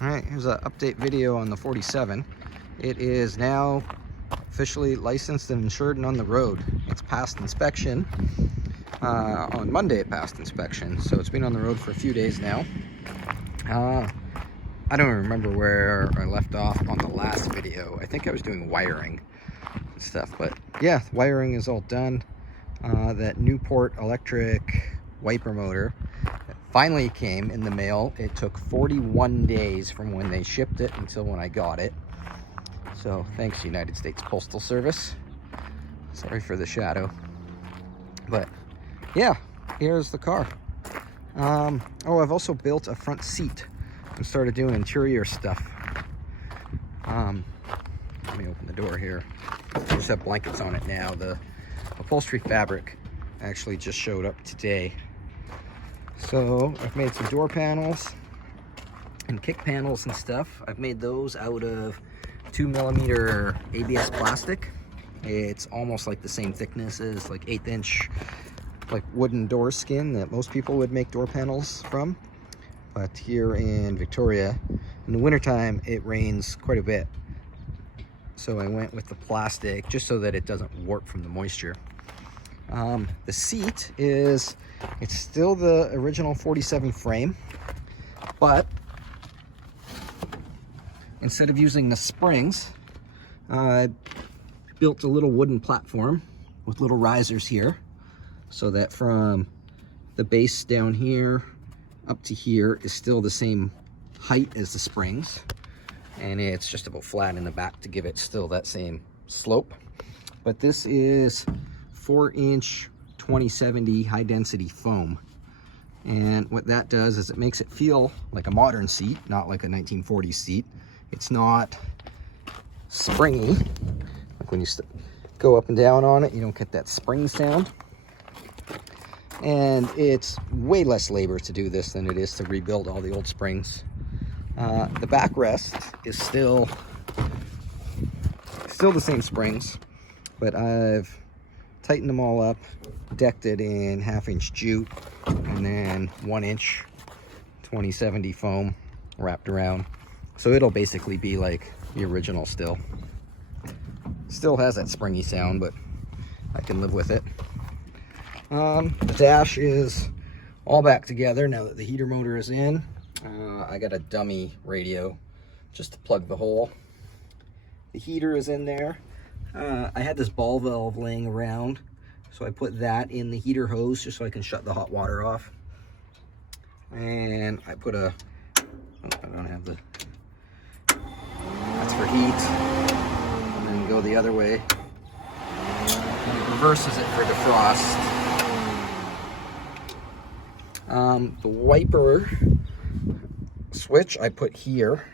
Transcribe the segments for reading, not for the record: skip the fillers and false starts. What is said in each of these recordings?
All right, here's an update video on the 47. It is now officially licensed and insured and on the road. It's passed inspection. On Monday it passed inspection, so it's been on the road for a few days now. I don't remember where I left off on the last video. I think I was doing wiring and stuff, but yeah, wiring is all done. That Newport electric wiper motor finally came in the mail. It took 41 days from when they shipped it until when I got it. So thanks, United States Postal Service. Sorry for the shadow. But yeah, here's the car. Oh, I've also built a front seat and started doing interior stuff. Let me open the door here. I just have blankets on it now. The upholstery fabric actually just showed up today. So I've made some door panels and kick panels and stuff. I've made those out of 2mm ABS plastic. It's almost like the same thickness as like 1/8 inch like wooden door skin that most people would make door panels from. But here in Victoria, in the wintertime, it rains quite a bit. So I went with the plastic just so that it doesn't warp from the moisture. The seat is, it's still the original 47 frame, but instead of using the springs, I built a little wooden platform with little risers here, so that from the base down here up to here is still the same height as the springs, and it's just about flat in the back to give it still that same slope. But this is 4-inch 2070 high density foam, and what that does is it makes it feel like a modern seat, not like a 1940s seat. It's not springy, like when you go up and down on it, you don't get that spring sound. And it's way less labor to do this than it is to rebuild all the old springs. The backrest is still the same springs, but I've tightened them all up, decked it in 1/2-inch jute, and then 1-inch 2070 foam wrapped around. So it'll basically be like the original still. Still has that springy sound, but I can live with it. The dash is all back together now that the heater motor is in. I got a dummy radio just to plug the hole. The heater is in there. I had this ball valve laying around, so I put that in the heater hose just so I can shut the hot water off. And I put a, oh, I don't have the, that's for heat. And then go the other way. And it reverses it for defrost. The wiper switch I put here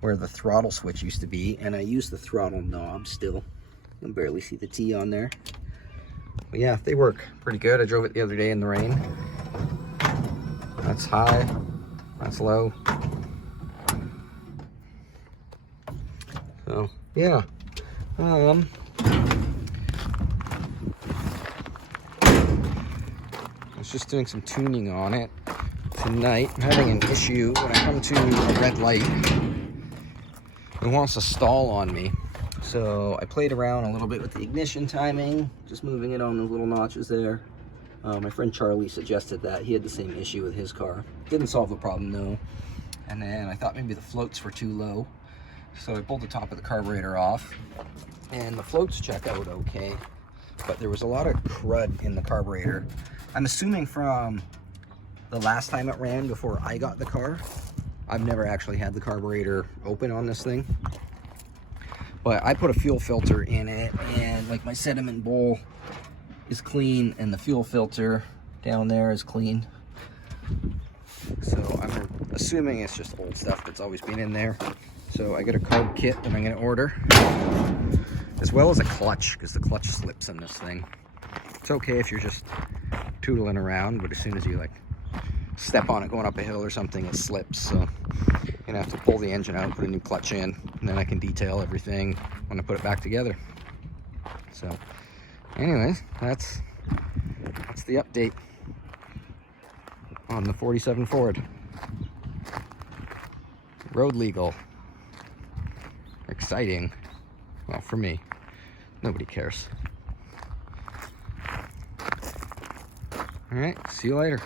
where the throttle switch used to be, and I use the throttle knob still. You can barely see the T on there. But yeah, they work pretty good. I drove it the other day in the rain. That's high, that's low. So yeah. I was just doing some tuning on it tonight. I'm having an issue when I come to a red light. It wants to stall on me. So I played around a little bit with the ignition timing, just moving it on those little notches there. My friend Charlie suggested that. He had the same issue with his car. Didn't solve the problem though. And then I thought maybe the floats were too low. So I pulled the top of the carburetor off, and the floats check out okay. But there was a lot of crud in the carburetor. I'm assuming from the last time it ran before I got the car. I've never actually had the carburetor open on this thing. But I put a fuel filter in it, and like my sediment bowl is clean and the fuel filter down there is clean. So I'm assuming it's just old stuff that's always been in there. So I got a carb kit that I'm gonna order, as well as a clutch, because the clutch slips in this thing. It's okay if you're just tootling around, but as soon as you like step on it going up a hill or something, it slips. So you're gonna have to pull the engine out, put a new clutch in, and then I can detail everything when I put it back together. So anyways, that's the update on the 47 Ford. Road legal. Exciting. Well, for me. Nobody cares. Alright, see you later.